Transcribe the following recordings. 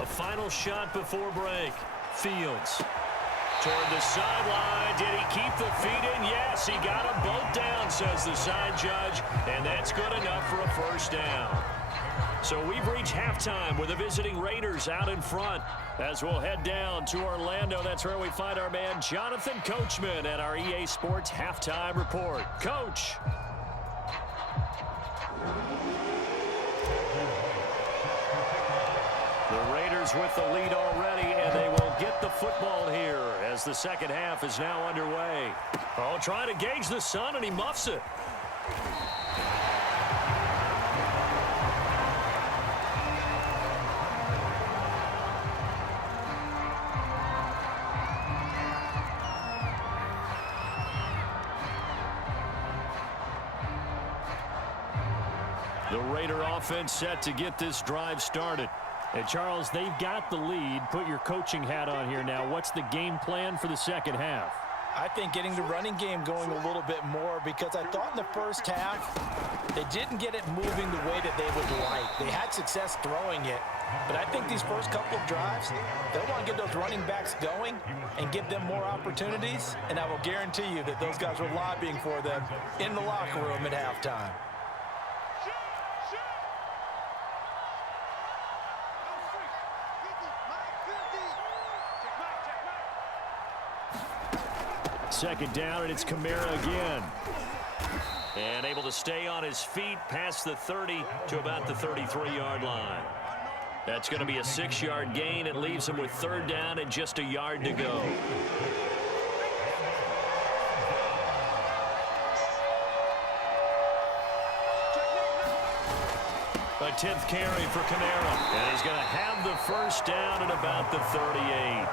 A final shot before break. Fields. Toward the sideline. Did he keep the feet in? Yes, he got them both down, says the side judge. And that's good enough for a first down. So we've reached halftime with the visiting Raiders out in front. As we'll head down to Orlando, that's where we find our man Jonathan Coachman at our EA Sports Halftime Report. Coach. The Raiders with the lead already, and they will get the football here as the second half is now underway. Oh, trying to gauge the sun, and he muffs it. The Raider offense set to get this drive started. And Charles, they've got the lead. Put your coaching hat on here now. What's the game plan for the second half? I think getting the running game going a little bit more, because I thought in the first half they didn't get it moving the way that they would like. They had success throwing it, but I think these first couple of drives, they'll want to get those running backs going and give them more opportunities, and I will guarantee you that those guys were lobbying for them in the locker room at halftime. Second down, and it's Kamara again. And able to stay on his feet past the 30 to about the 33-yard line. That's going to be a 6-yard gain. It leaves him with third down and just a yard to go. A 10th carry for Kamara. And he's going to have the first down at about the 38.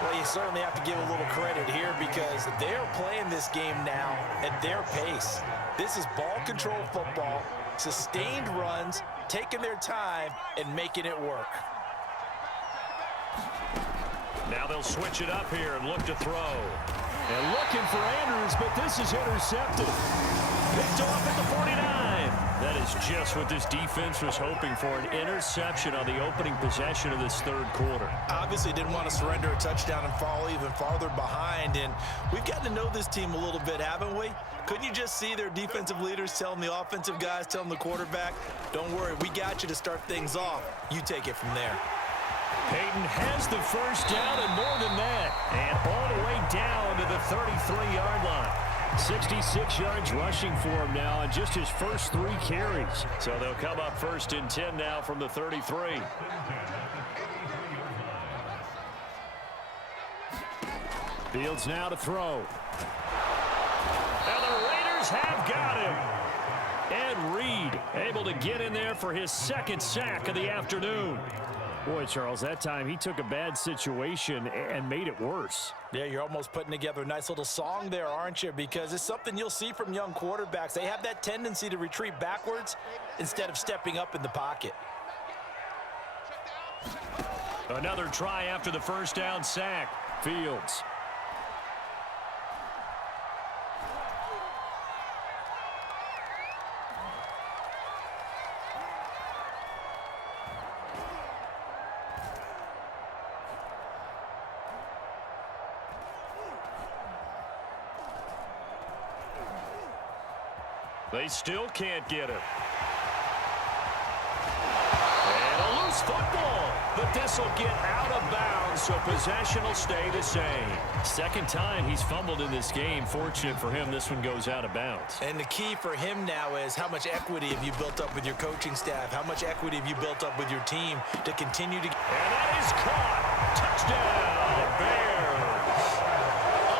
Well, you certainly have to give a little credit here because they're playing this game now at their pace. This is ball control football, sustained runs, taking their time, and making it work. Now they'll switch it up here and look to throw. And looking for Andrews, but this is intercepted. Picked off at the 49. That is just what this defense was hoping for, an interception on the opening possession of this third quarter. Obviously didn't want to surrender a touchdown and fall even farther behind, and we've gotten to know this team a little bit, haven't we? Couldn't you just see their defensive leaders telling the offensive guys, telling the quarterback, don't worry, we got you to start things off. You take it from there. Peyton has the first down and more than that, and all the way down to the 33-yard line. 66 yards rushing for him now in just his first 3 carries. So they'll come up first and 10 now from the 33. Fields now to throw. And the Raiders have got him. Ed Reed able to get in there for his second sack of the afternoon. Boy, Charles, that time he took a bad situation and made it worse. Yeah, you're almost putting together a nice little song there, aren't you? Because it's something you'll see from young quarterbacks. They have that tendency to retreat backwards instead of stepping up in the pocket. Another try after the first down sack. Fields. They still can't get it. And a loose football. But this will get out of bounds, so possession will stay the same. Second time he's fumbled in this game. Fortunate for him, this one goes out of bounds. And the key for him now is how much equity have you built up with your coaching staff? How much equity have you built up with your team to continue to... And that is caught. Touchdown, Bears.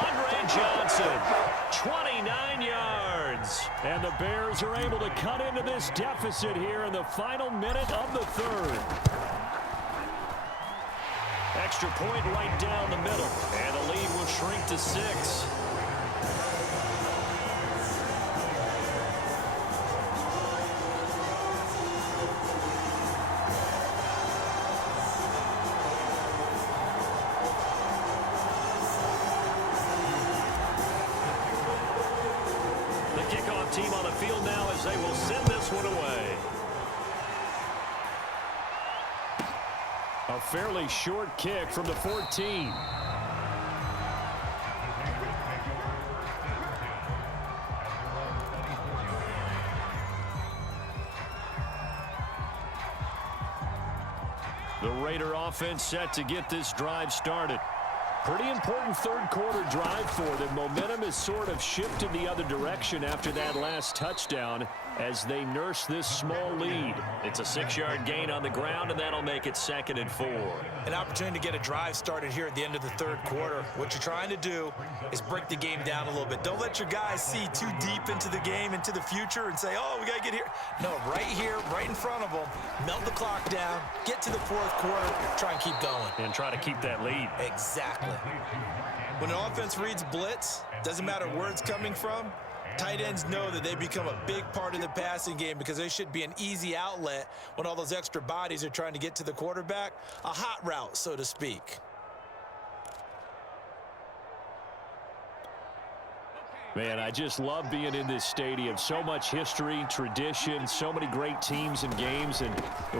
Andre Johnson, 29 yards. And the Bears are able to cut into this deficit here in the final minute of the third. Extra point right down the middle. And the lead will shrink to 6. Team on the field now as they will send this one away. A fairly short kick from the 14. The Raider offense set to get this drive started. Pretty important third quarter drive for them. Momentum has sort of shifted the other direction after that last touchdown as they nurse this small lead. It's a 6-yard gain on the ground, and that'll make it 2nd and 4. An opportunity to get a drive started here at the end of the third quarter. What you're trying to do is break the game down a little bit. Don't let your guys see too deep into the game, into the future, and say, oh, we got to get here. No, right here, right in front of them, melt the clock down, get to the fourth quarter, try and keep going. And try to keep that lead. Exactly. When an offense reads blitz, doesn't matter where it's coming from, tight ends know that they become a big part of the passing game because they should be an easy outlet when all those extra bodies are trying to get to the quarterback. A hot route, so to speak. Man, I just love being in this stadium. So much history, tradition, so many great teams and games, and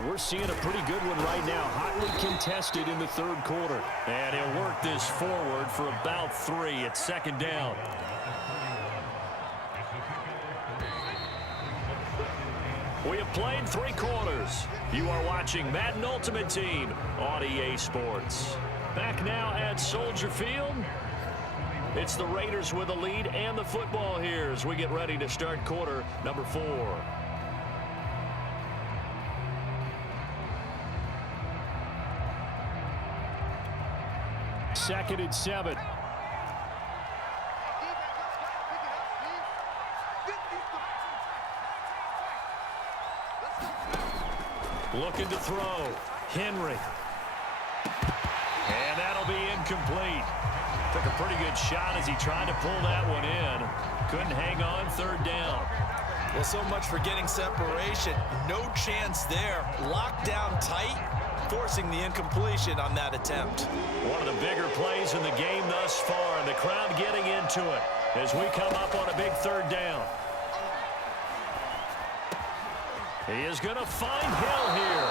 we're seeing a pretty good one right now. Hotly contested in the third quarter. And he'll work this forward for about 3. It's 2nd down. We have played 3 quarters. You are watching Madden Ultimate Team on EA Sports. Back now at Soldier Field. It's the Raiders with the lead and the football here as we get ready to start quarter number 4. Second and 7. Looking to throw. Henry. And that'll be incomplete. Took a pretty good shot as he tried to pull that one in. Couldn't hang on, 3rd down. Well, so much for getting separation. No chance there. Locked down tight, forcing the incompletion on that attempt. One of the bigger plays in the game thus far, and the crowd getting into it as we come up on a big 3rd down. He is going to find Hill here.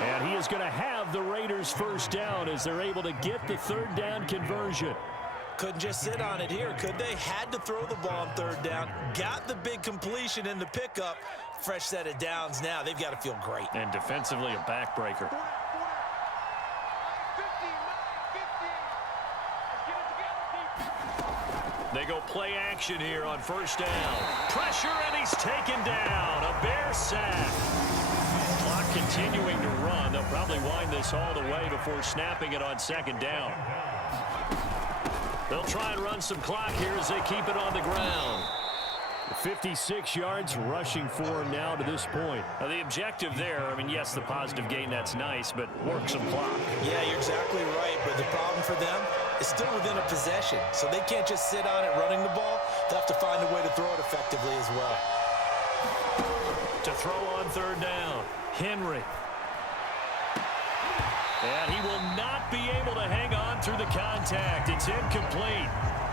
And he is going to have the Raiders' first down as they're able to get the 3rd down conversion. Couldn't just sit on it here, could they? Had to throw the ball on 3rd down. Got the big completion in the pickup. Fresh set of downs now. They've got to feel great. And defensively, a backbreaker. They go play action here on 1st down. Pressure, and he's taken down. A Bear sack. Clock continuing to run. They'll probably wind this all the way before snapping it on 2nd down. They'll try and run some clock here as they keep it on the ground. 56 yards rushing for him now to this point. Now the objective there, I mean, yes, the positive gain, that's nice, but work some clock. Yeah, you're exactly right, but the problem for them is still within a possession, so they can't just sit on it running the ball. They'll have to find a way to throw it effectively as well. To throw on 3rd down, Henry. And he will not be able to hang on through the contact. It's incomplete.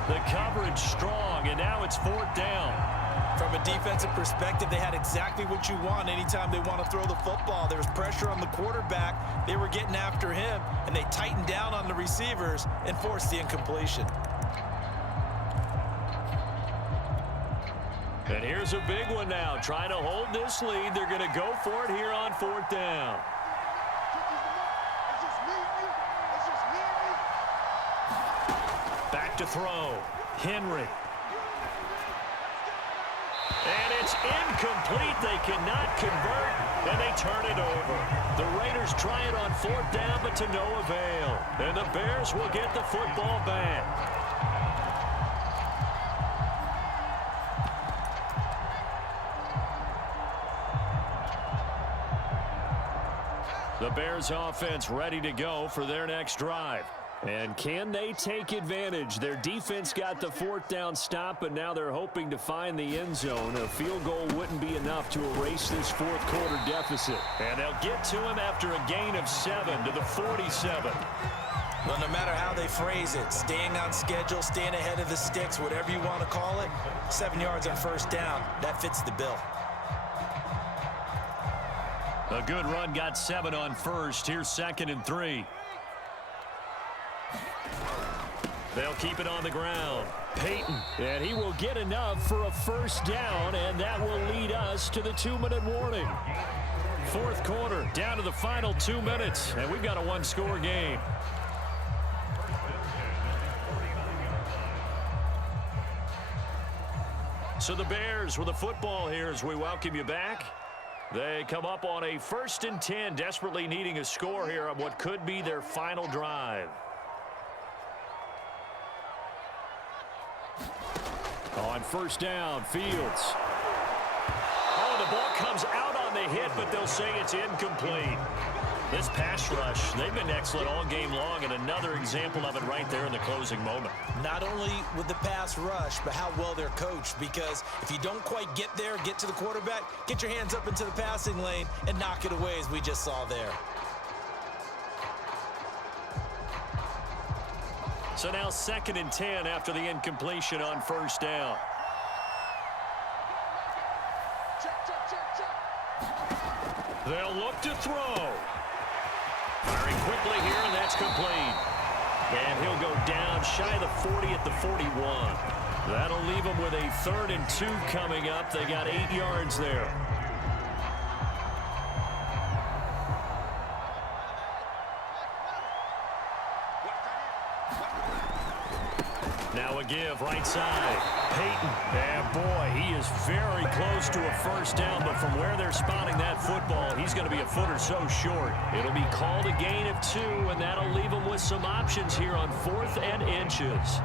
The coverage strong, and now it's 4th down. From a defensive perspective, they had exactly what you want anytime they want to throw the football. There was pressure on the quarterback. They were getting after him, and they tightened down on the receivers and forced the incompletion. And here's a big one now. Trying to hold this lead. They're going to go for it here on 4th down. Back to throw. Henry. And it's incomplete. They cannot convert, and they turn it over. The Raiders try it on 4th down, but to no avail. And the Bears will get the football back. The Bears offense ready to go for their next drive. And can they take advantage? Their defense got the 4th down stop, but now they're hoping to find the end zone. A field goal wouldn't be enough to erase this 4th quarter deficit. And they'll get to him after a gain of 7 to the 47. Well, no matter how they phrase it, staying on schedule, staying ahead of the sticks, whatever you want to call it, 7 yards on 1st down, that fits the bill. A good run got 7 on first. Here's 2nd and 3. They'll keep it on the ground. Peyton, and he will get enough for a first down, and that will lead us to the 2-minute warning. Fourth quarter, down to the final 2 minutes, and we've got a one-score game. So the Bears with the football here as we welcome you back. They come up on a 1st and 10, desperately needing a score here on what could be their final drive. On first down, Fields. Oh, the ball comes out on the hit, but they'll say it's incomplete. This pass rush, they've been excellent all game long, and another example of it right there in the closing moment. Not only with the pass rush, but how well they're coached, because if you don't quite get there, get to the quarterback, get your hands up into the passing lane and knock it away as we just saw there. So now 2nd and 10 after the incompletion on first down. They'll look to throw. Firing quickly here, and that's complete. And he'll go down shy of the 40 at the 41. That'll leave them with a 3rd and 2 coming up. They got 8 yards there. Now a give, right side. Peyton, and boy, he is very close to a first down, but from where they're spotting that football, he's going to be a foot or so short. It'll be called a gain of 2, and that'll leave him with some options here on 4th and inches.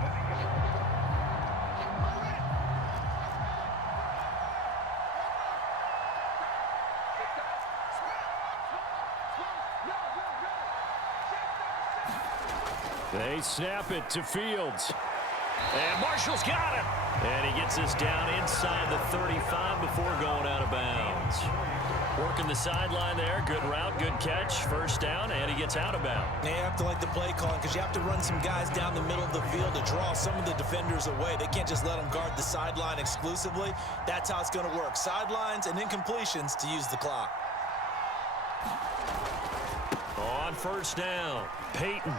They snap it to Fields. And Marshall's got it. And he gets this down inside the 35 before going out of bounds. Working the sideline there. Good route, good catch. First down, and he gets out of bounds. They have to like the play calling because you have to run some guys down the middle of the field to draw some of the defenders away. They can't just let them guard the sideline exclusively. That's how it's going to work. Sidelines and incompletions to use the clock. On first down, Peyton.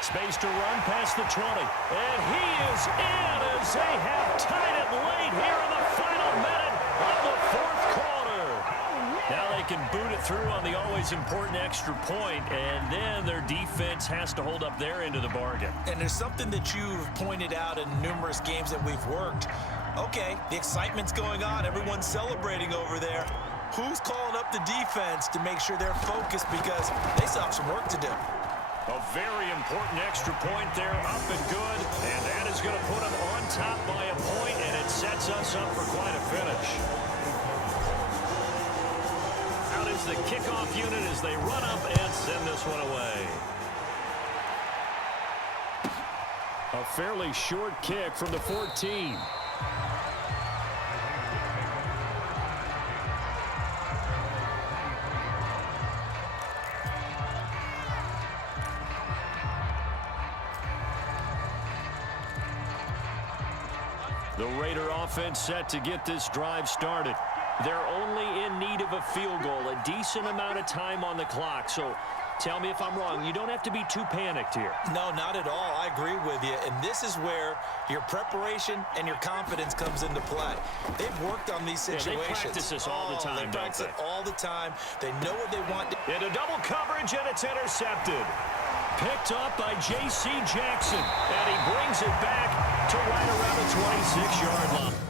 Space to run past the 20. And he is in as they have tied it late here in the final minute of the 4th quarter. Now they can boot it through on the always important extra point, and then their defense has to hold up their end of the bargain. And there's something that you've pointed out in numerous games that we've worked. Okay, the excitement's going on. Everyone's celebrating over there. Who's calling up the defense to make sure they're focused because they still have some work to do? A very important extra point there, up and good, and that is going to put them on top by a point, and it sets us up for quite a finish. Out is the kickoff unit as they run up and send this one away. A fairly short kick from the 14. The Raider offense set to get this drive started. They're only in need of a field goal, a decent amount of time on the clock. So tell me if I'm wrong. You don't have to be too panicked here. No, not at all. I agree with you. And this is where your preparation and your confidence comes into play. They've worked on these situations. Yeah, they practice this all the time, They practice it all the time. They know what they want. Into double coverage, and it's intercepted. Picked up by J.C. Jackson, and he brings it back to right around the 26-yard line.